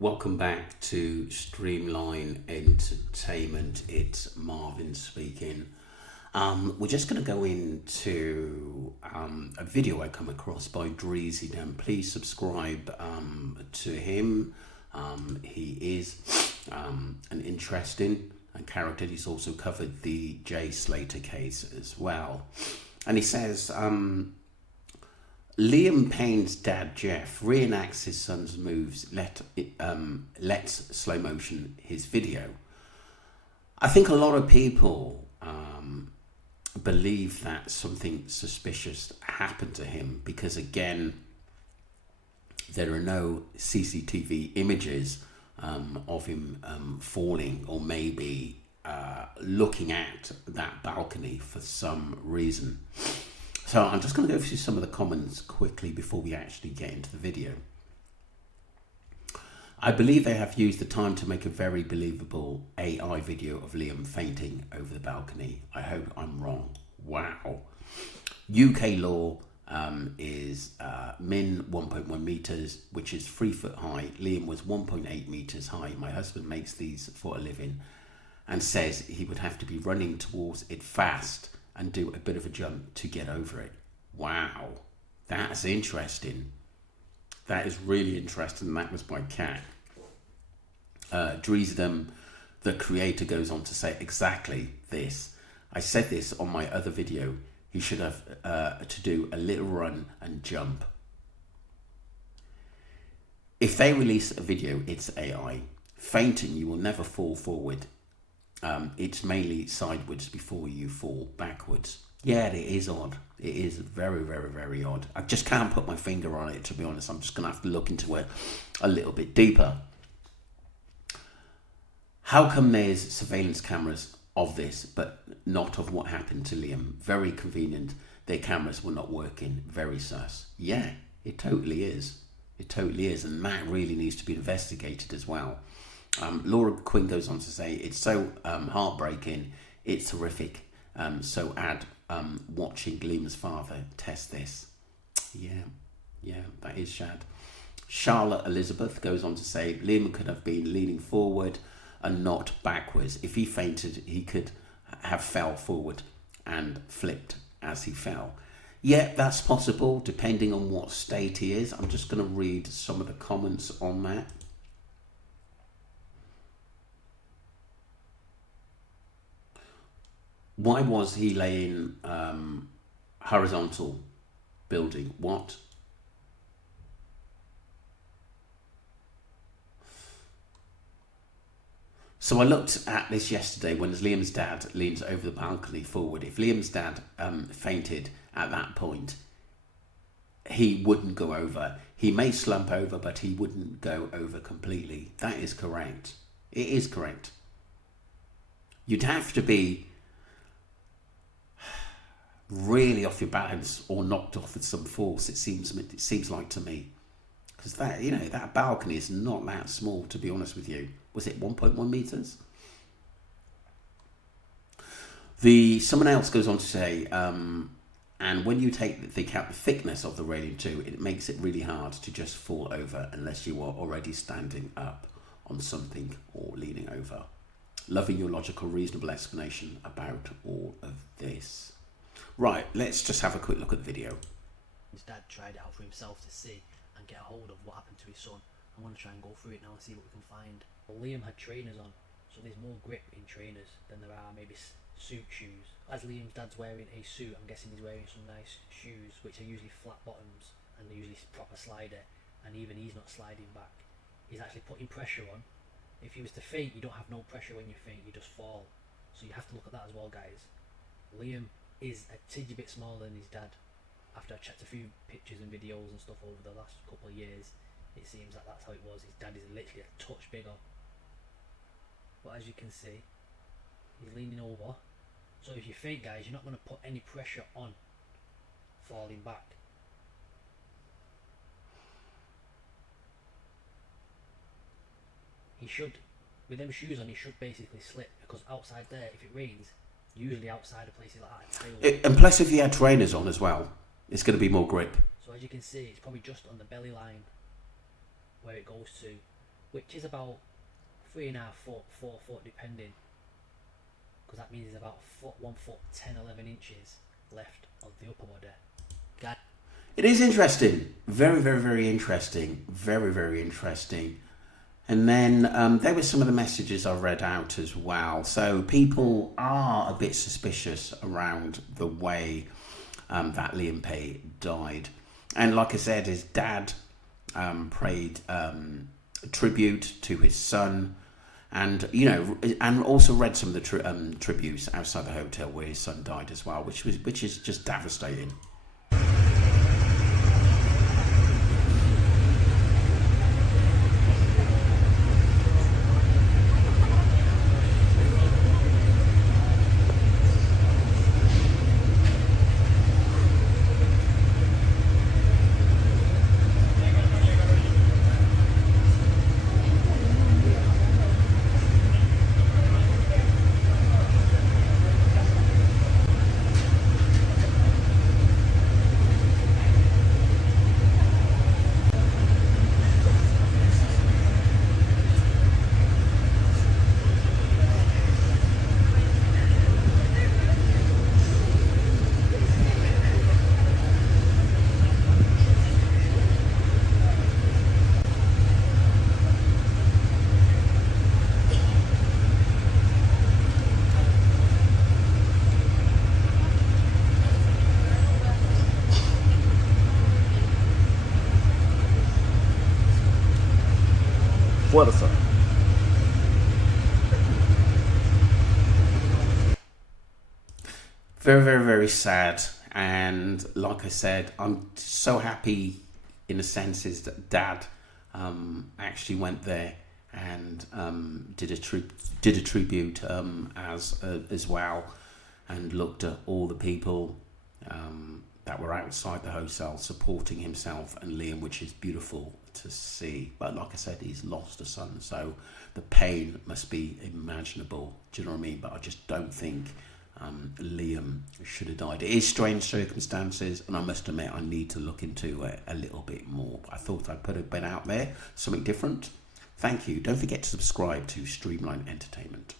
Welcome back to Streamline Entertainment. It's Marvin speaking. We're just going to go into a video I come across by Dreezy. Please subscribe to him. He is an interesting character. He's also covered the Jay Slater case as well. And he says, Liam Payne's dad, Jeff, reenacts his son's moves, lets slow motion his video. I think a lot of people believe that something suspicious happened to him because, again, there are no CCTV images of him falling or maybe looking at that balcony for some reason. So I'm just going to go through some of the comments quickly before we actually get into the video. I believe they have used the time to make a very believable AI video of Liam fainting over the balcony. I hope I'm wrong. Wow. UK law is min 1.1 meters, which is 3 foot high. Liam was 1.8 meters high. My husband makes these for a living and says he would have to be running towards it fast and do a bit of a jump to get over it. Wow, that's interesting. That is really interesting. That was by Cat. Dreesdom, the creator, goes on to say exactly this. I said this on my other video. He should have to do a little run and jump. If they release a video, it's AI. Fainting, you will never fall forward. It's mainly sideways before you fall backwards. Yeah, it is odd. It is very, very, very odd. I just can't put my finger on it, to be honest. I'm just going to have to look into it a little bit deeper. How come there's surveillance cameras of this, but not of what happened to Liam? Very convenient. Their cameras were not working. Very sus. Yeah, it totally is. It totally is. And that really needs to be investigated as well. Laura Quinn goes on to say, it's so heartbreaking, it's horrific. So watching Liam's father test this. Yeah, that is sad. Charlotte Elizabeth goes on to say, Liam could have been leaning forward and not backwards. If he fainted, he could have fell forward and flipped as he fell. Yeah, that's possible, depending on what state he is. I'm just going to read some of the comments on that. Why was he laying horizontal building? What? So I looked at this yesterday when Liam's dad leans over the balcony forward. If Liam's dad fainted at that point, he wouldn't go over. He may slump over, but he wouldn't go over completely. That is correct. It is correct. You'd have to be really off your balance or knocked off with some force. It seems like to me, because that balcony is not that small, to be honest with you. Was it 1.1 meters? Someone else goes on to say, and when you take the thickness of the railing too, it makes it really hard to just fall over unless you are already standing up on something or leaning over. Loving your logical, reasonable explanation about all of this. Right, let's just have a quick look at the video. His dad tried it out for himself to see and get a hold of what happened to his son. I'm going to try and go through it now and see what we can find. Well, Liam had trainers on, so there's more grip in trainers than there are maybe suit shoes. As Liam's dad's wearing a suit, I'm guessing he's wearing some nice shoes, which are usually flat bottoms and they're usually proper slider, and even he's not sliding back. He's actually putting pressure on. If he was to faint, you don't have no pressure when you faint, you just fall. So you have to look at that as well, guys. Liam is a tidgy bit smaller than his dad. After I checked a few pictures and videos and stuff over the last couple of years, it seems like that's how it was. His dad is literally a touch bigger. But as you can see, he's leaning over. So if you faint, guys, you're not going to put any pressure on falling back. He should, with them shoes on, he should basically slip, because outside there, if it rains, usually outside of places like that, And plus, if he had trainers on as well, it's going to be more grip. So as you can see, it's probably just on the belly line where it goes to. which is about 3.5 foot, 4 foot, depending, because that means there's about 1 foot 10, 11 inches left of the upper body. It is interesting, very, very, very interesting, very, very interesting. And then there were some of the messages I read out as well. So people are a bit suspicious around the way that Liam Payne died. And like I said, his dad paid tribute to his son, and and also read some of the tributes outside the hotel where his son died as well, which is just devastating. Fuerza. Very, very, very sad. And like I said, I'm so happy in a sense is that Dad actually went there and did a tribute as well, and looked at all the people that were outside the hotel supporting himself and Liam, which is beautiful to see. But like I said, he's lost a son, so the pain must be imaginable. Do you know what I mean? But I just don't think Liam should have died. It is strange circumstances, and I must admit I need to look into it a little bit more. But I thought I'd put a bit out there, something different. Thank you. Don't forget to subscribe to Streamline Entertainment.